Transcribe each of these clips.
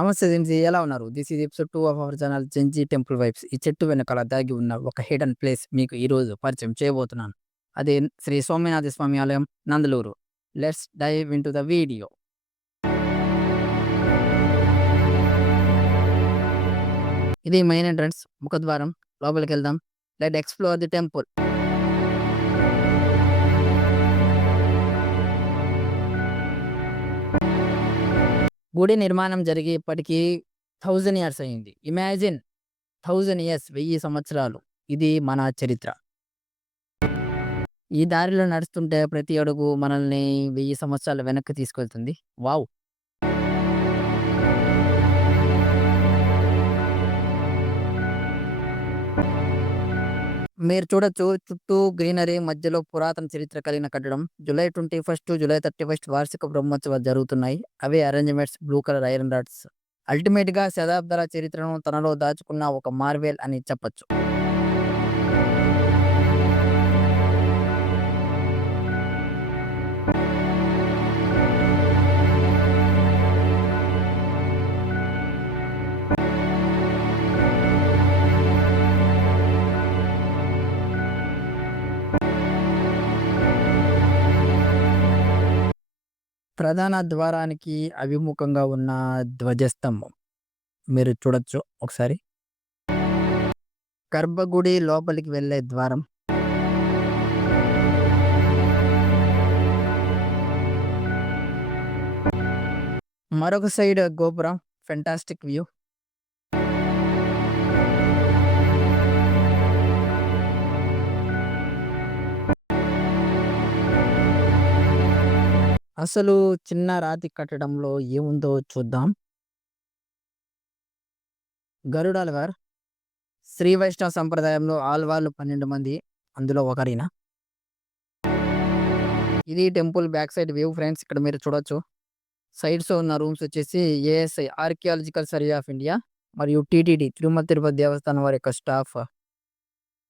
నమస్తే జెన్జీ ఎలా ఉన్నారు? This is episode 2 of our channel 'Gen Z temple vibes'. ఈ చెట్టు వెనకాల దాగి ఉన్న ఒక హిడెన్ ప్లేస్ మీకు ఈరోజు పరిచయం చేయబోతున్నాను. అదే శ్రీ సోమనాథ స్వామి ఆలయం, Nandalur. Let's dive into the video. ఇది మెయిన్ ఎంట్రన్స్, ముఖద్వారం. లోపలికెళ్దాం. Let explore the temple. గుడి నిర్మాణం జరిగి ఇప్పటికి 1000 ఇయర్స్ అయింది. ఇమాజిన్ 1000 ఇయర్స్, 1000 సంవత్సరాలు. ఇది మన చరిత్ర. ఈ దారిలో నడుస్తుంటే ప్రతి అడుగు మనల్ని 1000 సంవత్సరాలు వెనక్కి తీసుకెళ్తుంది. వావ్! మీరు చూడొచ్చు, చుట్టూ గ్రీనరీ, మధ్యలో పురాతన చరిత్ర కలిగిన కట్టడం. జూలై 21, జూలై 31 వార్షిక బ్రహ్మోత్సవాలు జరుగుతున్నాయి. అవే arrangements, blue colour iron rods. అల్టిమేట్‌గా శతాబ్దాల చరిత్రను తనలో దాచుకున్న ఒక మార్వెల్ అని చెప్పొచ్చు. ప్రధాన ద్వారానికి అభిముఖంగా ఉన్న ధ్వజస్తంభం మీరు చూడొచ్చు ఒకసారి. గర్భగుడి లోపలికి వెళ్ళే ద్వారం. మరొక సైడ్ గోపురం. Fantastic view. అసలు చిన్న రాతి కట్టడంలో ఏముందో చూద్దాం. గరుడాల్వార్. శ్రీ వైష్ణవ సంప్రదాయంలో ఆళ్వార్లు 12 మంది, అందులో ఒకరైన. ఇది temple back side view friends. ఇక్కడ మీరు చూడొచ్చు. సైడ్స్ ఉన్న రూమ్స్ వచ్చేసి ASI archaeological survey of India మరియు టీటీడీ తిరుమల తిరుపతి దేవస్థానం వారి యొక్క స్టాఫ్.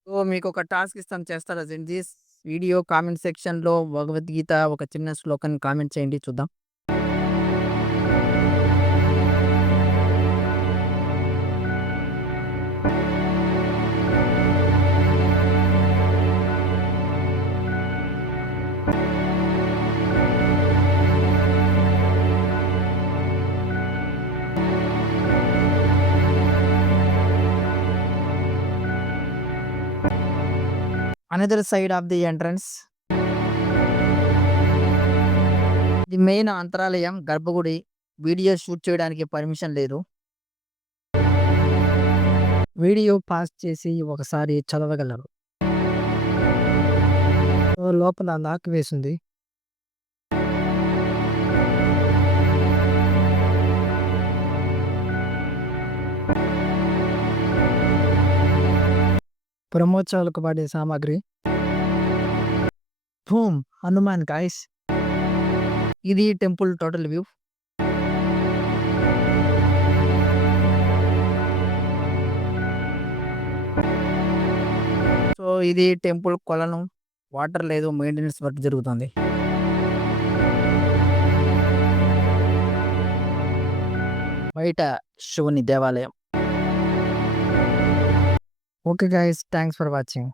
సో మీకు ఒక టాస్క్ ఇస్తాను, చేస్తారా జెన్జీస్? వీడియో కామెంట్ సెక్షన్‌లో భగవద్గీత ఒక చిన్న శ్లోకాన్ని కామెంట్ చేయండి చూద్దాం. Another side of the entrance. ఇది మెయిన్ అంతరాలయం, గర్భగుడి. వీడియో షూట్ చేయడానికి పర్మిషన్ లేదు. వీడియో పాజ్ చేసి ఒకసారి చదవగలరు. లోపల లాక్ వేసింది. బ్రహ్మోత్సవాలకు వాడే సామాగ్రి. బూమ్! హనుమాన్ గాయ్స్. ఇది టెంపుల్ టోటల్ వ్యూ. సో ఇది టెంపుల్ కొలను. వాటర్ లేదు, మెయింటెనెన్స్ వర్క్ జరుగుతుంది. బయట శివుని దేవాలయం. Okay guys, thanks for watching.